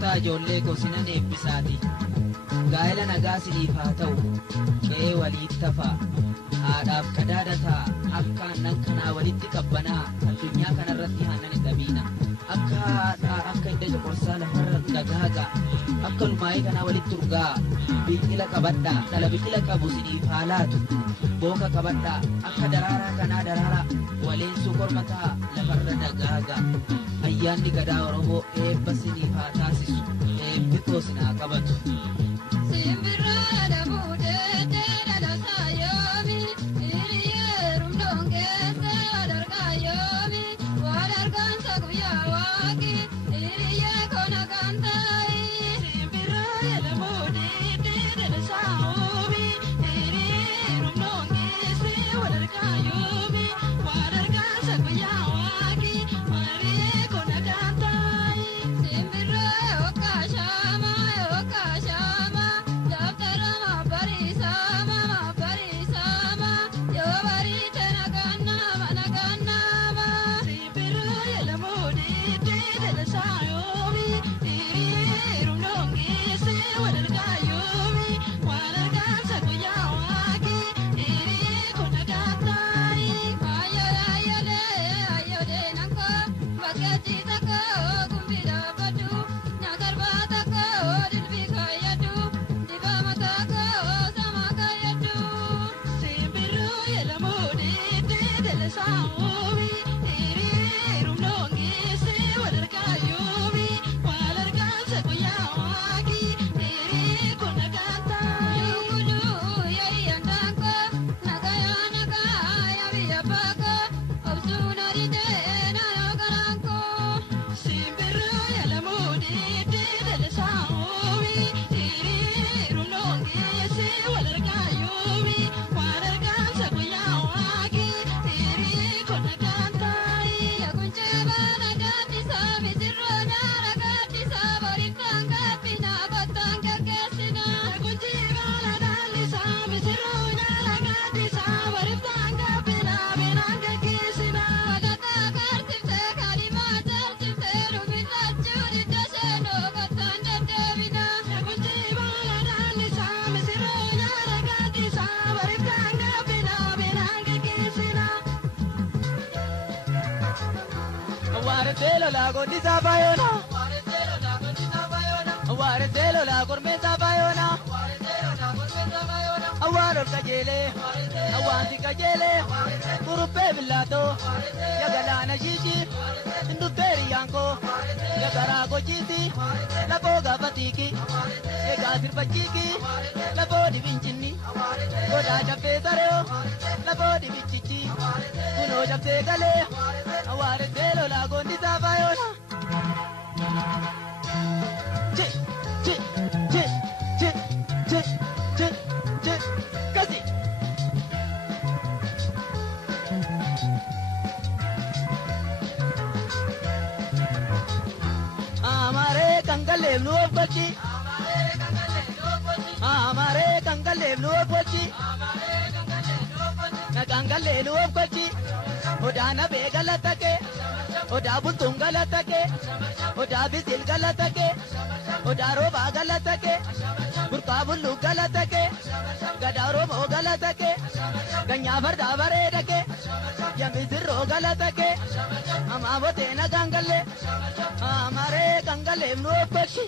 Kottaa ijoollee kosinan eebbisaati. Gaa'ela nagaa siniif haa ta'u. Qe'ee waliit tafaa. Haadhaaf qadaadataa. Akka aannan kanaa walitti qabbanaa. Addunyaa kanarratti aannan hin dhabiina. Akka hidda coqorsaa lafarra dagaaga. Akka lumaayii kanaa walitti urgaa. Biqila qabadhaa. Dhala biqila qabu siniif haa laatu. Booka qabadhaa. Akka daraaraa kanaa daraaraa. Waleensuu kormataa lafarra dagaaga. Ayyaanni gadaa Oromoo eebba siniif haa taasisu. Eebbi koo sinaa qabatu. la gondisa bayona Waretelo la gormeta bayona Awaro kajele Awanti kajele Kurupe bilato Yagalana shishi Nduperi yanko Yagarago jiti Laboga batiki Egasir bachiki Labodi vinchini Goda chape sareo Labodi vichichi Kuno chape gale Waretelo la gondisa bayona Amare kangale nuopachi Amare kangale nuopachi Na kangale nuopachi Odana begalatake Oda butungalatake Oda bisil galatake Oda roba galatake Burkabulu galatake Gadaro mo galatake Ganya varda varedake Yamiziro galatake Amavote na gangale Amare gangale nuopachi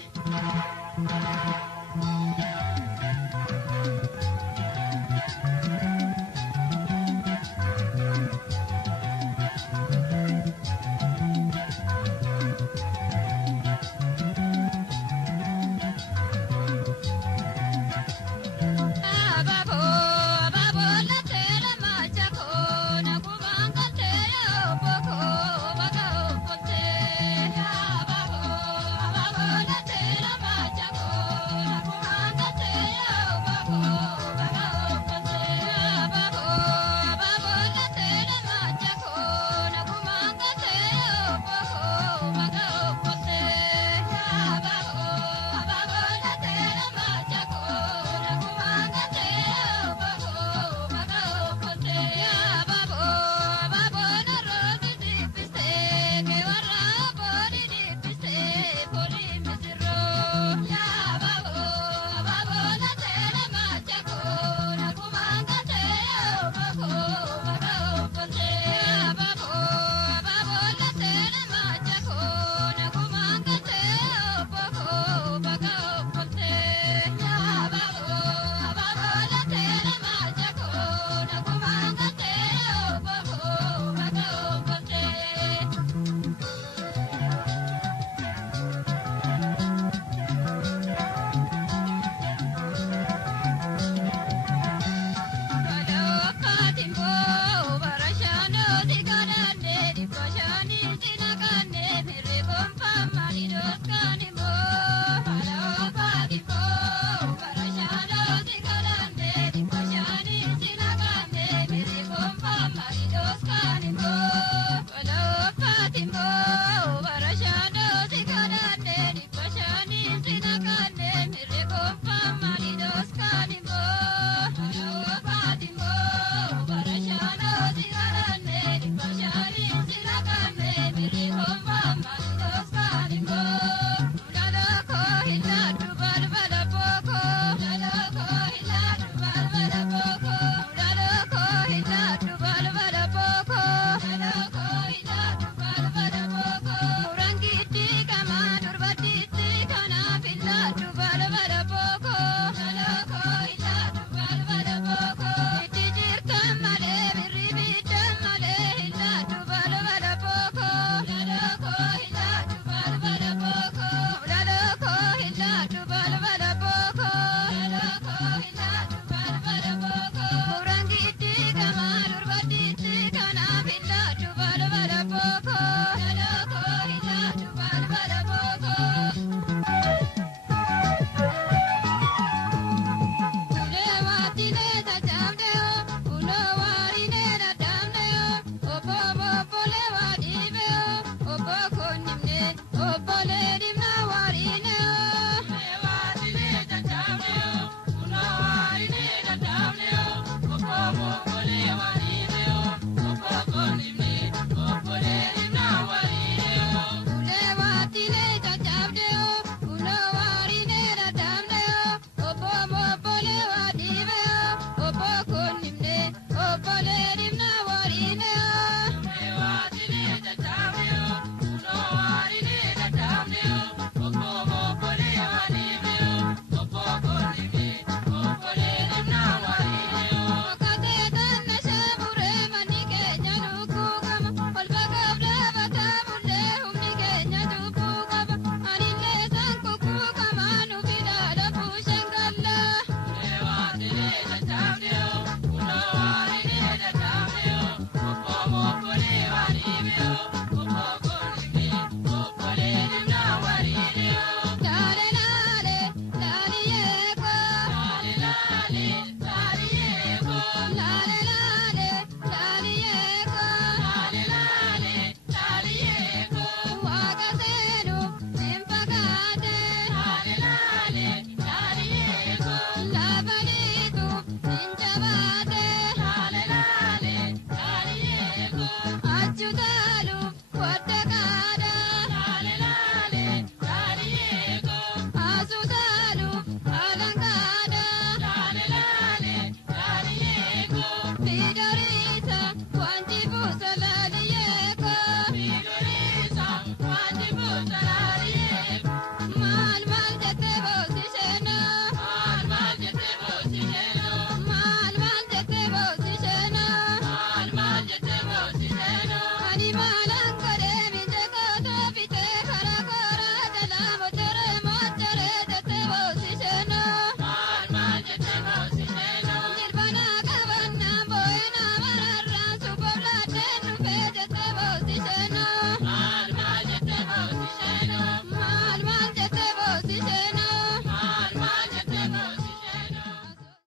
Thank you.